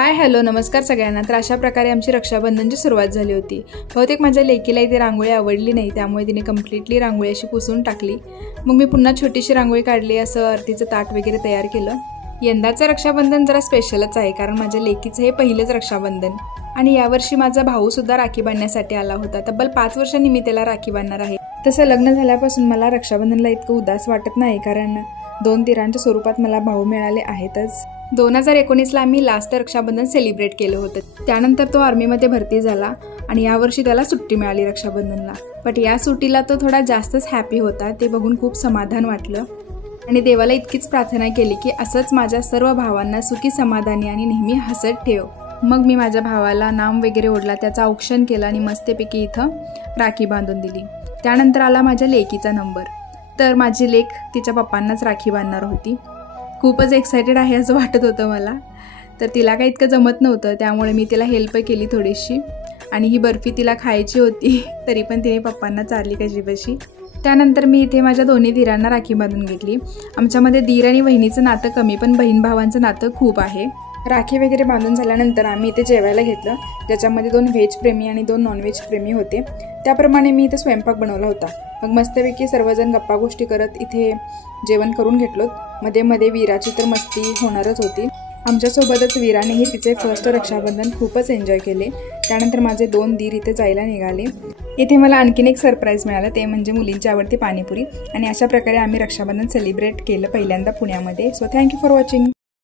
Hi hello नमस्कार सगळ्यांना। तर अशा प्रकारे आमची रक्षाबंधनची सुरुवात झाली होती। बहुतेक माझ्या लेकीला इथे रांगोळी आवडली नाही, त्यामुळे तिने कम्प्लीटली रांगोळी अशी पुसून टाकली। मग मी पुन्हा छोटीशी रांगोळी काढली, असं आरतीचं ताट वगैरे तयार केलं। यंदाचं रक्षाबंधन जरा स्पेशलच आहे, कारण माझ्या लेकीचं हे पहिलंच रक्षाबंधन आणि यावर्षी माझा भाऊ सुद्धा राखी बांधण्यासाठी आला होता। तब्बल 5 वर्षांनी मी त्याला राखी बांधणार आहे। तसं लग्न झाल्यापासून मला रक्षाबंधनला इतकं उदास वाटत नाही, कारण 2 दिरांच्या स्वरूपात मला भाऊ मिळाले आहेतच। 2019ला आम्ही लास्ट रक्षाबंधन सेलिब्रेट केलं होतं। त्यानंतर तो आर्मीमध्ये भरती झाला आणि यावर्षी त्याला सुट्टी मिळाली रक्षाबंधनला। बट या सुट्टीला तो थोडा जास्तच हॅपी होता, ते बघून खूप समाधान वाटलं आणि देवाला इतकीच प्रार्थना केली की असंच माझ्या सर्व भावांना सुखी समाधानी आणि नेहमी हसत ठेव। मग मी माझ्या भावाला नाम वगैरे ओढला, त्याचं औक्षण केलं आणि मस्तपैकी इथं राखी बांधून दिली। त्यानंतर आला माझ्या लेकीचा नंबर। तर माझी लेक तिच्या पप्पांनाच राखी बांधणार होती। खूपच एक्सायटेड आहे असं वाटत होतं मला। तर तिला काही इतकं जमत नव्हतं, त्यामुळे मी तिला हेल्प केली थोडीशी आणि ही बर्फी तिला खायची होती, तरी पण तिने पप्पांना चारली कशीबशी। त्यानंतर मी इथे माझ्या दोन्ही धीरांना राखी बांधून घेतली। आमच्यामध्ये धीर आणि बहिणीचं नातं कमी, पण बहीण भावांचं नातं खूप आहे। राखी वगैरे बांधून झाल्यानंतर आम्ही इथे जेवायला घेतलं, ज्याच्यामध्ये 2 व्हेज प्रेमी आणि 2 नॉनव्हेज प्रेमी होते। त्याप्रमाणे मी इथे स्वयंपाक बनवला होता। मग मस्तपैकी सर्वजण गप्पा गोष्टी करत इथे जेवण करून घेतलो। मध्ये मध्ये वीराची तर मस्ती होणारच होती। आमच्यासोबतच वीरानेही तिचे फर्स्ट रक्षाबंधन खूपच एन्जॉय केले। त्यानंतर माझे 2 दीर इथे जायला निघाले। इथे मला आणखीन एक सरप्राईज मिळालं, ते म्हणजे मुलींची आवडती पाणीपुरी। आणि अशा प्रकारे आम्ही रक्षाबंधन सेलिब्रेट केलं पहिल्यांदा पुण्यामध्ये। So thank you for watching.